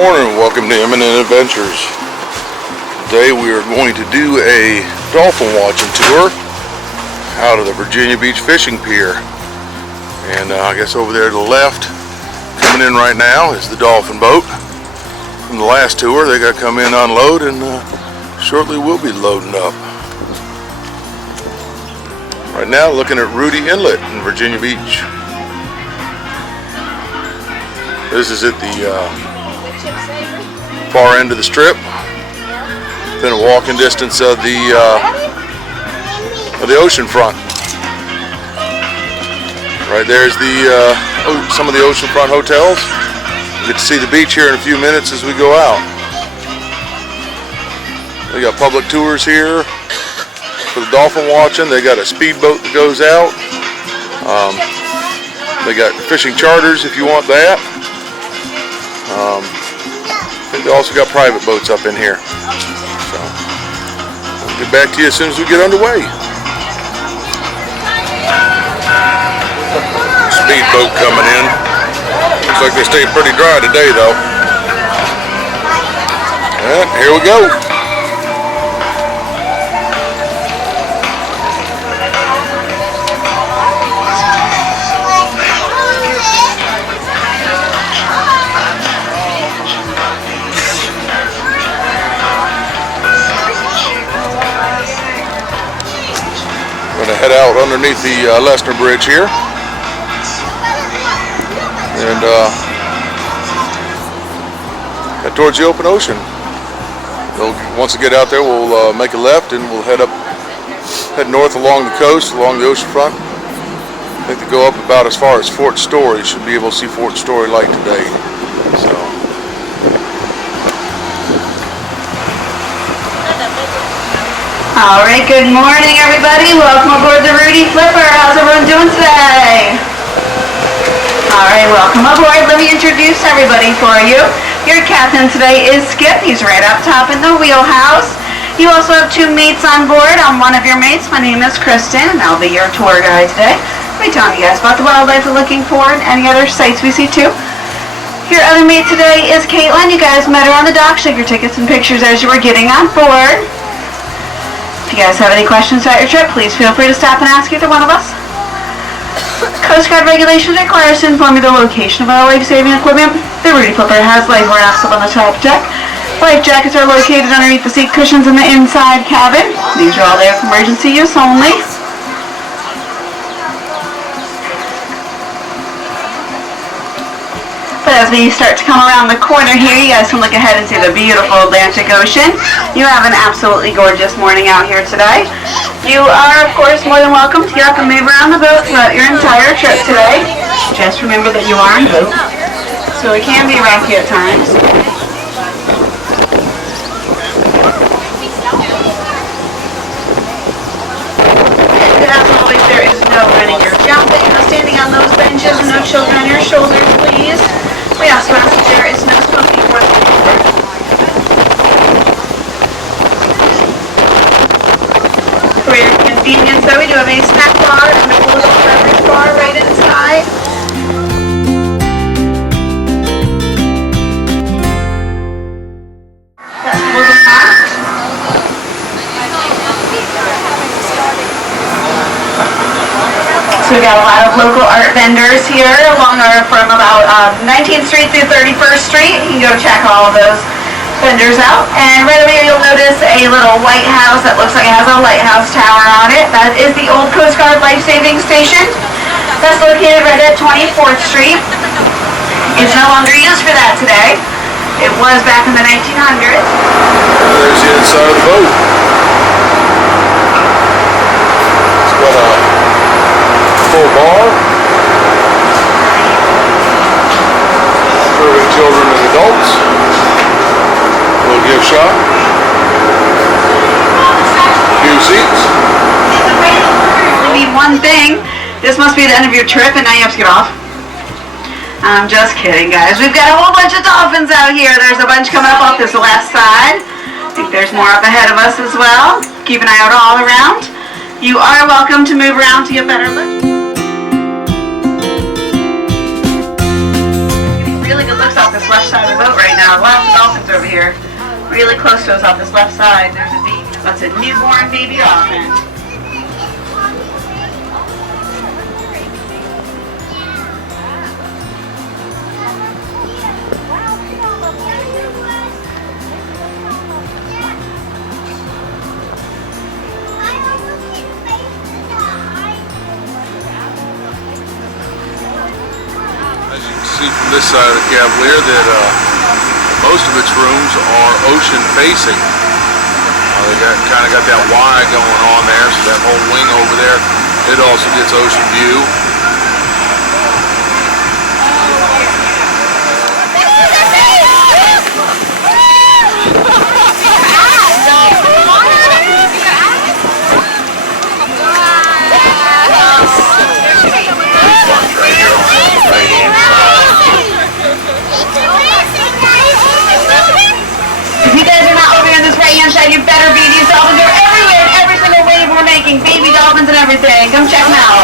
morning, welcome to Imminent Adventures. Today we are going to do a dolphin watching tour out of the Virginia Beach fishing pier. And I guess over there to the left, coming in right now, is the dolphin boat. From the last tour, they got to come in, unload, and shortly we'll be loading up. Right now, looking at Rudy Inlet in Virginia Beach. This is at the far end of the strip, within a walking distance of the ocean front. Right there's the some of the oceanfront hotels. You get to see the beach here in a few minutes as we go out. They got public tours here for the dolphin watching. They got a speedboat that goes out. They got fishing charters if you want that. I think they also got private boats up in here. So we'll get back to you as soon as we get underway. Speedboat coming in. Looks like they stayed pretty dry today though. And here we go. Going to head out underneath the Lester Bridge here, and head towards the open ocean. Once we get out there, we'll make a left and we'll head north along the coast, along the ocean front. I think they go up about as far as Fort Story. Should be able to see Fort Story light today. So. Alright, good morning everybody. Welcome aboard the Rudy Flipper. How's everyone doing today? Alright, welcome aboard. Let me introduce everybody for you. Your captain today is Skip. He's right up top in the wheelhouse. You also have two mates on board. I'm one of your mates. My name is Kristen and I'll be your tour guide today. I'll be telling you guys about the wildlife we're looking for and any other sights we see too. Your other mate today is Caitlin. You guys met her on the dock. Show your tickets and pictures as you were getting on board. If you guys have any questions about your trip, please feel free to stop and ask either one of us. Coast Guard regulations require us to inform you the location of our life-saving equipment. The Rudy Flipper has life rafts up on the top deck. Life jackets are located underneath the seat cushions in the inside cabin. These are all there for emergency use only. But as we start to come around the corner here, you guys can look ahead and see the beautiful Atlantic Ocean. You have an absolutely gorgeous morning out here today. You are, of course, more than welcome to get up and move around the boat throughout your entire trip today. Just remember that you are on a boat, so it can be rocky at times. And as always, there is no running or jumping, no standing on those benches, and no children on your shoulders, please. We also ask that there is no smoking for the board. For your convenience, though, we do have a snack bar and a little beverage bar right inside. So we've got a lot of local art vendors here from about 19th Street through 31st Street. You can go check all of those vendors out. And right over here you'll notice a little white house that looks like it has a lighthouse tower on it. That is the old Coast Guard life-saving station. That's located right at 24th Street. It's no longer used for that today. It was back in the 1900s. There's the inside of the boat. It's got a full bar, serving children and adults. A little gift shop. A few seats. Only need one thing. This must be the end of your trip and now you have to get off. I'm just kidding, guys. We've got a whole bunch of dolphins out here. There's a bunch coming up off this left side. I think there's more up ahead of us as well. Keep an eye out all around. You are welcome to move around to get better look. Getting really good looks off this left side of the boat right now. Wow. really close to us off this left side. There's a baby. That's a newborn baby dolphin. As you can see from this side of the Cavalier that most of its rooms are ocean facing. They kind of got that Y going on there, so that whole wing over there, it also gets ocean view. If you guys are not over here on this right-hand side, you better be. These dolphins are everywhere in every single wave we're making. Baby dolphins and everything. Come check them out.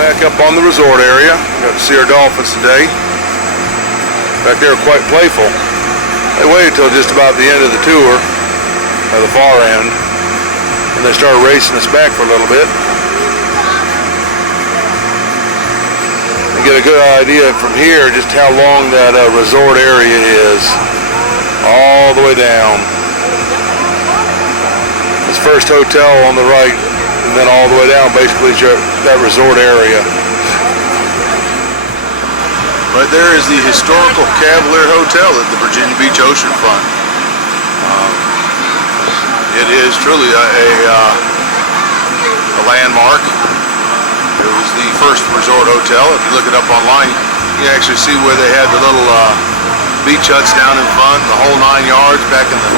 Back up on the resort area. Got to see our dolphins today. Back there are quite playful. They waited till just about the end of the tour, or the far end, and they started racing us back for a little bit. And get a good idea from here just how long that resort area is, all the way down. This first hotel on the right, and then all the way down basically is that resort area. Right there is the historical Cavalier Hotel at the Virginia Beach oceanfront. It is truly a landmark. It was the first resort hotel. If you look it up online, you can actually see where they had the little beach huts down in front, the whole 9 yards back in the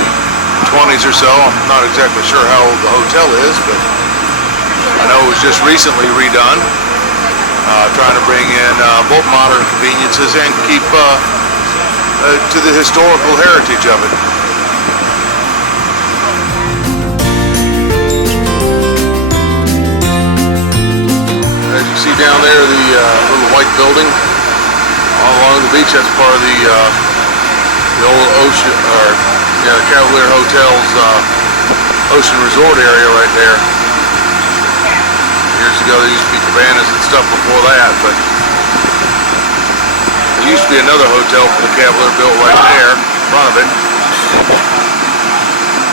20s or so. I'm not exactly sure how old the hotel is, but I know it was just recently redone, trying to bring in both modern conveniences and keep to the historical heritage of it. As you see down there, the little white building all along the beach, that's part of the old ocean, or the Cavalier Hotel's ocean resort area right there. Years ago there used to be cabanas and stuff before that, but there used to be another hotel for the Cavalier built right there in front of it,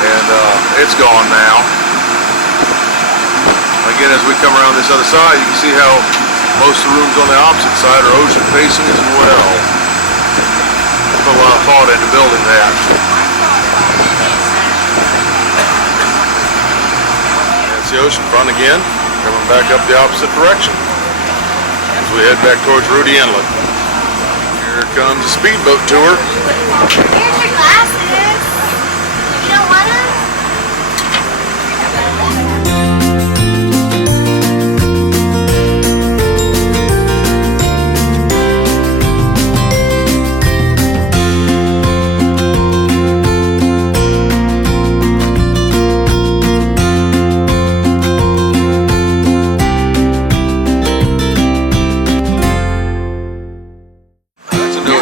and it's gone now. Again, as we come around this other side, you can see how most of the rooms on the opposite side are ocean facing as well. Put a lot of thought into building that. That's the ocean front again. Coming back up the opposite direction as we head back towards Rudy Inlet. Here comes a speedboat tour. Here's your glasses. You don't want them?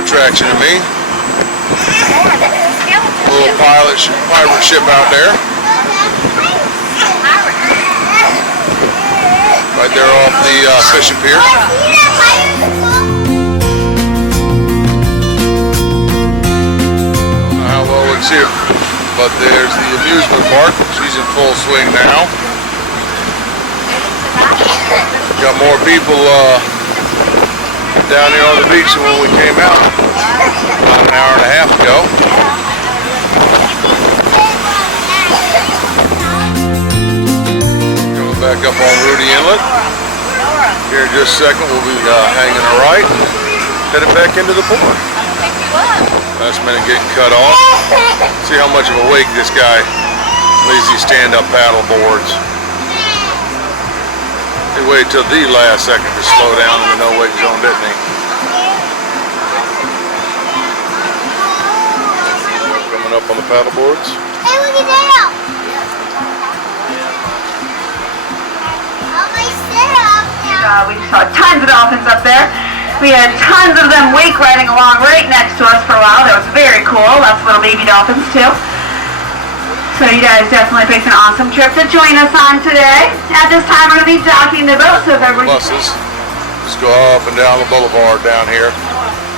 Attraction to me. A little pirate ship out there. Right there off the fishing pier. I don't know how well we can see it, but there's the amusement park. She's in full swing now. Got more people down here on the beach than when we came out about an hour and a half ago. Coming back up on Rudy Inlet. Here in just a second we'll be hanging a right and headed back into the port. Last minute getting cut off. See how much of a wake this guy leaves these stand-up paddle boards. He waited till the last second to slow down in the no-wake zone, didn't he? Coming up on the paddle boards. Hey, look at that! Oh, my syrup now. We saw tons of dolphins up there. We had tons of them wake riding along right next to us for a while. That was very cool. Lots of little baby dolphins too. So you guys definitely picked an awesome trip to join us on today. At this time we're going to be docking the boat, so if everyone... Buses just go up and down the boulevard down here.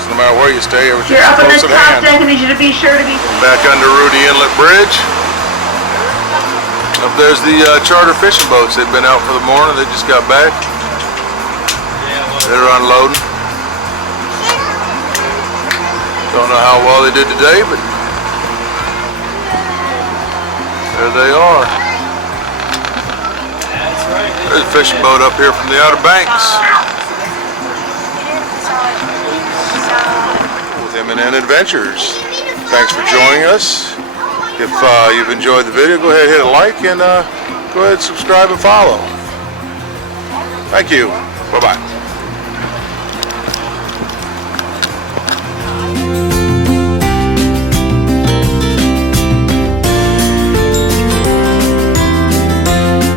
So no matter where you stay, everything's You're up on the close at top hand. deck, I need you to be sure to be... Back under Rudy Inlet Bridge. Up there's the charter fishing boats. They've been out for the morning. They just got back. They're unloading. Don't know how well they did today, but there they are. There's a fishing boat up here from the Outer Banks. With M&N Adventures. Thanks for joining us. If you've enjoyed the video, go ahead and hit a like and go ahead and subscribe and follow. Thank you. Bye-bye.